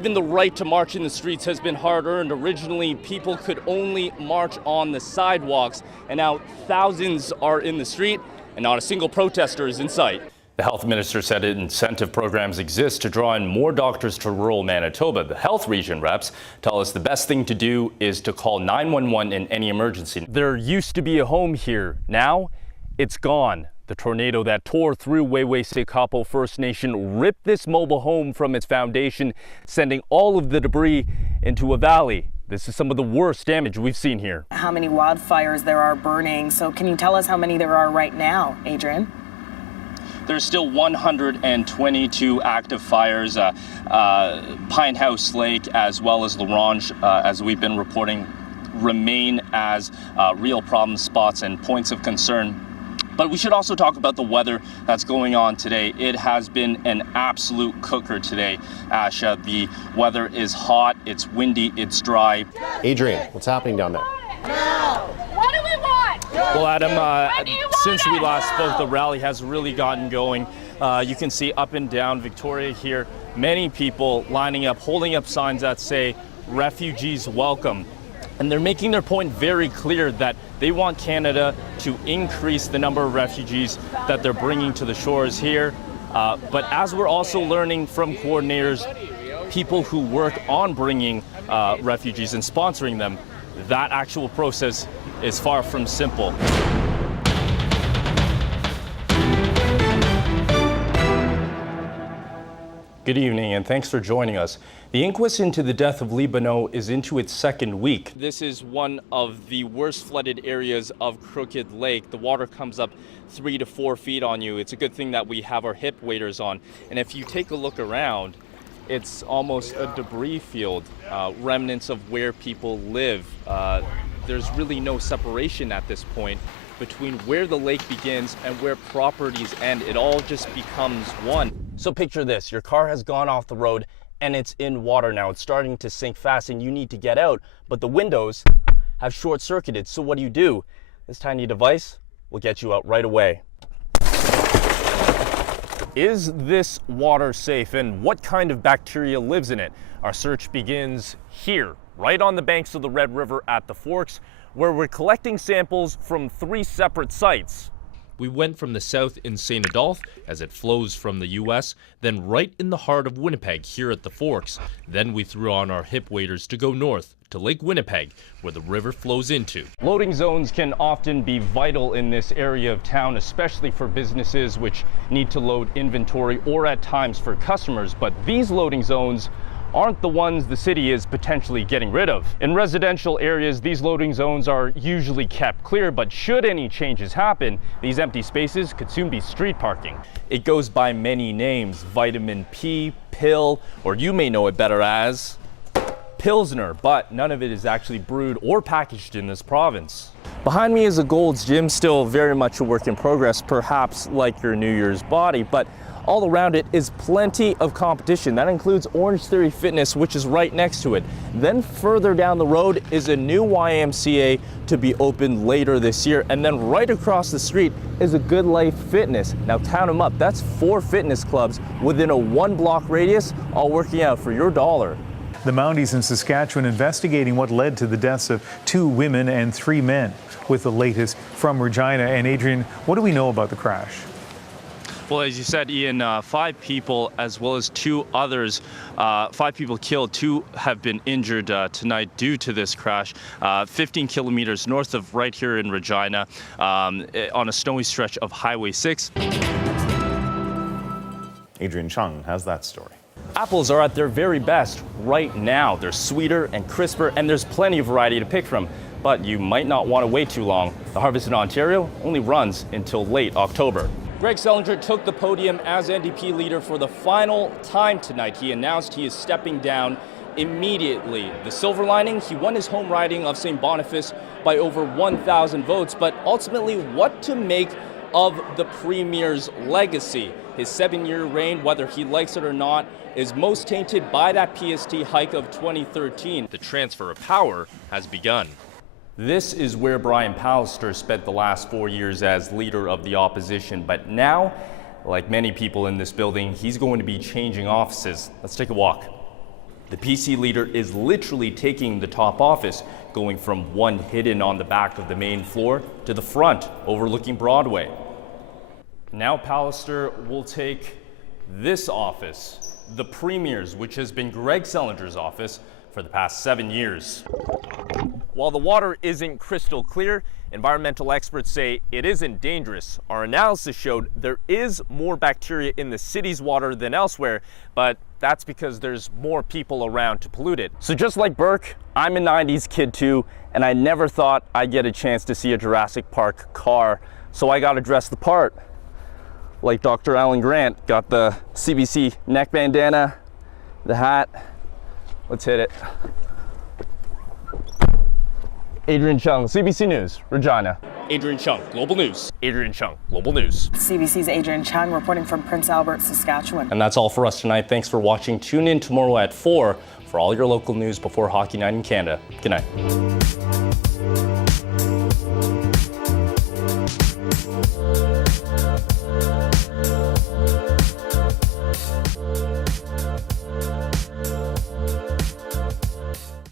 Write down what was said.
even the right to march in the streets has been hard-earned. Originally, people could only march on the sidewalks, and now thousands are in the street, and not a single protester is in sight. The health minister said incentive programs exist to draw in more doctors to rural Manitoba. The health region reps tell us the best thing to do is to call 911 in any emergency. There used to be a home here. Now, it's gone. The tornado that tore through Wew'suwet'en First Nation ripped this mobile home from its foundation, sending all of the debris into a valley. This is some of the worst damage we've seen here. How many wildfires there are burning? So can you tell us how many there are right now, Adrian? There's still 122 active fires. Pine House Lake as well as L'Orange, as we've been reporting, remain as real problem spots and points of concern. But we should also talk about the weather that's going on today. It has been an absolute cooker today, Asha. The weather is hot, it's windy, it's dry. Adrian, what's happening down there? No. What do we want? Well, Adam, since we last spoke, the rally has really gotten going. You can see up and down Victoria here, many people lining up, holding up signs that say, "Refugees welcome." And they're making their point very clear that they want Canada to increase the number of refugees that they're bringing to the shores here. But as we're also learning from coordinators, people who work on bringing refugees and sponsoring them, that actual process is far from simple. Good evening, and thanks for joining us. The inquest into the death of Lee Bonneau is into its second week. This is one of the worst flooded areas of Crooked Lake. The water comes up 3 to 4 feet on you. It's a good thing that we have our hip waders on. And if you take a look around, it's almost a debris field, remnants of where people live. There's really no separation at this point between where the lake begins and where properties end. It all just becomes one. So picture this, your car has gone off the road and it's in water now. It's starting to sink fast and you need to get out, but the windows have short-circuited. So what do? This tiny device will get you out right away. Is this water safe, and what kind of bacteria lives in it? Our search begins here, right on the banks of the Red River at the Forks, where we're collecting samples from 3 separate sites. We went from the south in St. Adolphe as it flows from the U.S., then right in the heart of Winnipeg here at the Forks. Then we threw on our hip waders to go north to Lake Winnipeg, where the river flows into. Loading zones can often be vital in this area of town, especially for businesses which need to load inventory or at times for customers. But these loading zones aren't the ones the city is potentially getting rid of. In residential areas, these loading zones are usually kept clear, but should any changes happen, these empty spaces could soon be street parking. It goes by many names: Vitamin P, Pill, or you may know it better as Pilsner, but none of it is actually brewed or packaged in this province. Behind me is a Gold's Gym, still very much a work in progress, perhaps like your New Year's body, but all around it is plenty of competition. That includes Orange Theory Fitness, which is right next to it. Then further down the road is a new YMCA to be opened later this year. And then right across the street is a Good Life Fitness. Now count them up, that's 4 fitness clubs within a 1-block radius, all working out for your dollar. The Mounties in Saskatchewan investigating what led to the deaths of 2 women and 3 men. With the latest from Regina. And Adrian, what do we know about the crash? Well, as you said, Ian, 5 people as well as 2 others, 5 people killed, 2 have been injured tonight due to this crash, 15 kilometers north of right here in Regina on a snowy stretch of Highway 6. Adrian Cheung has that story. Apples are at their very best right now. They're sweeter and crisper, and there's plenty of variety to pick from. But you might not want to wait too long. The harvest in Ontario only runs until late October. Greg Selinger took the podium as NDP leader for the final time tonight. He announced he is stepping down immediately. The silver lining, he won his home riding of St. Boniface by over 1,000 votes. But ultimately, what to make of the Premier's legacy? His 7-year reign, whether he likes it or not, is most tainted by that PST hike of 2013. The transfer of power has begun. This is where Brian Pallister spent the last 4 years as leader of the opposition, but now, like many people in this building, he's going to be changing offices. Let's take a walk. The PC leader is literally taking the top office, going from one hidden on the back of the main floor to the front, overlooking Broadway. Now Pallister will take this office, the Premier's, which has been Greg Selinger's office for the past 7 years. While the water isn't crystal clear, environmental experts say it isn't dangerous. Our analysis showed there is more bacteria in the city's water than elsewhere, but that's because there's more people around to pollute it. So just like Burke, I'm a 90s kid too, and I never thought I'd get a chance to see a Jurassic Park car, so I got to dress the part. Like Dr. Alan Grant, got the CBC neck bandana, the hat. Let's hit it. Adrian Cheung, CBC News, Regina. Adrian Cheung, Global News. Adrian Cheung, Global News. CBC's Adrian Cheung reporting from Prince Albert, Saskatchewan. And that's all for us tonight. Thanks for watching. Tune in tomorrow at 4 for all your local news before Hockey Night in Canada. Good night.